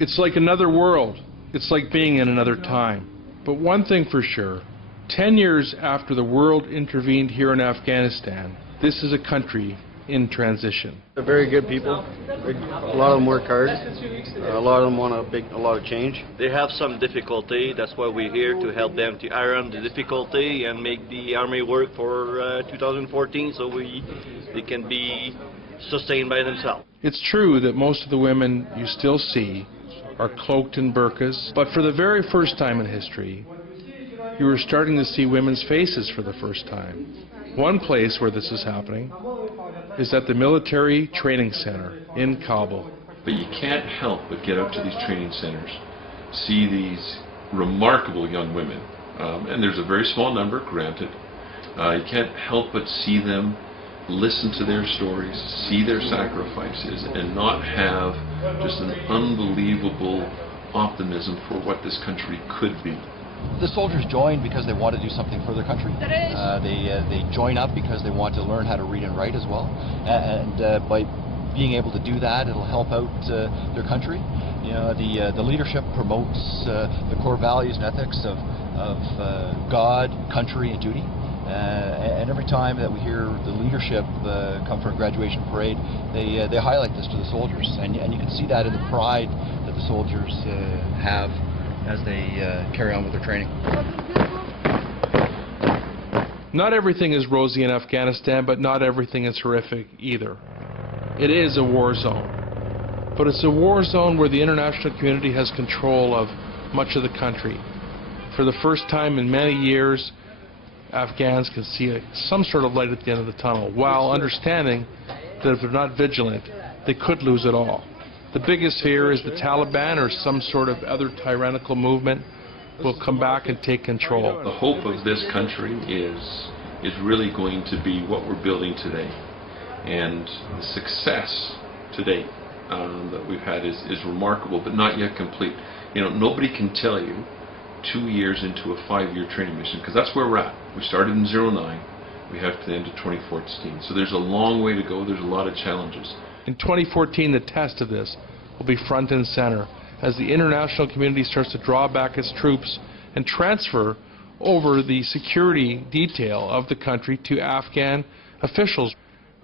It's like another world. It's like being in another time. But one thing for sure, 10 years after the world intervened here in Afghanistan, this is a country in transition. They're very good people. A lot of them work hard. A lot of them want a lot of change. They have some difficulty. That's why we're here to help them to iron the difficulty and make the Army work for 2014 so they can be sustained by themselves. It's true that most of the women you still see are cloaked in burqas, but for the very first time in history, you are starting to see women's faces for the first time. One place where this is happening is at the Military Training Center in Kabul. But you can't help but get out to these training centers, see these remarkable young women, and there's a very small number, granted. You can't help but see them, listen to their stories, see their sacrifices, and not have just an unbelievable optimism for what this country could be. The soldiers join because they want to do something for their country. They join up because they want to learn how to read and write as well. And by being able to do that, it'll help out their country. You know, the leadership promotes the core values and ethics of God, country, and duty. And every time that we hear the leadership come for a graduation parade, they highlight this to the soldiers. And you can see that in the pride that the soldiers have as they carry on with their training. Not everything is rosy in Afghanistan, but not everything is horrific either. It is a war zone. But it's a war zone where the international community has control of much of the country. For the first time in many years, Afghans can see some sort of light at the end of the tunnel, while understanding that if they're not vigilant, they could lose it all. The biggest fear is the Taliban or some sort of other tyrannical movement will come back and take control. The hope of this country is really going to be what we're building today. And the success to date that we've had is remarkable, but not yet complete. You know, nobody can tell you 2 years into a 5-year training mission, because that's where we're at. We started in 09, we have to the end of 2014. So there's a long way to go, there's a lot of challenges. In 2014, the test of this will be front and center as the international community starts to draw back its troops and transfer over the security detail of the country to Afghan officials.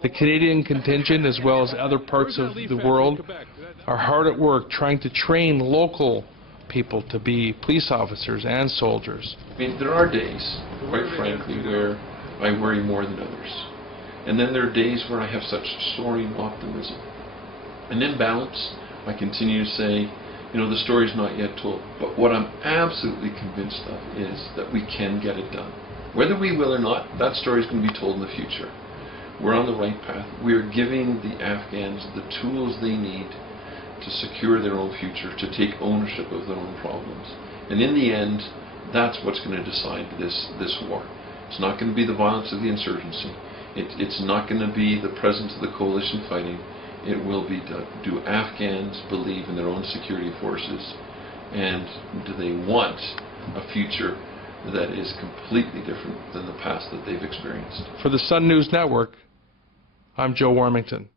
The Canadian contingent, as well as other parts of the world, are hard at work trying to train local people to be police officers and soldiers. I mean, there are days, quite frankly, where I worry more than others. And then there are days where I have such soaring optimism. And in balance, I continue to say, you know, the story's not yet told. But what I'm absolutely convinced of is that we can get it done. Whether we will or not, that story's going to be told in the future. We're on the right path. We are giving the Afghans the tools they need to secure their own future, to take ownership of their own problems. And in the end, that's what's going to decide this war. It's not going to be the violence of the insurgency. It's not going to be the presence of the coalition fighting. It will be, do Afghans believe in their own security forces, and do they want a future that is completely different than the past that they've experienced. For the Sun News Network, I'm Joe Warmington.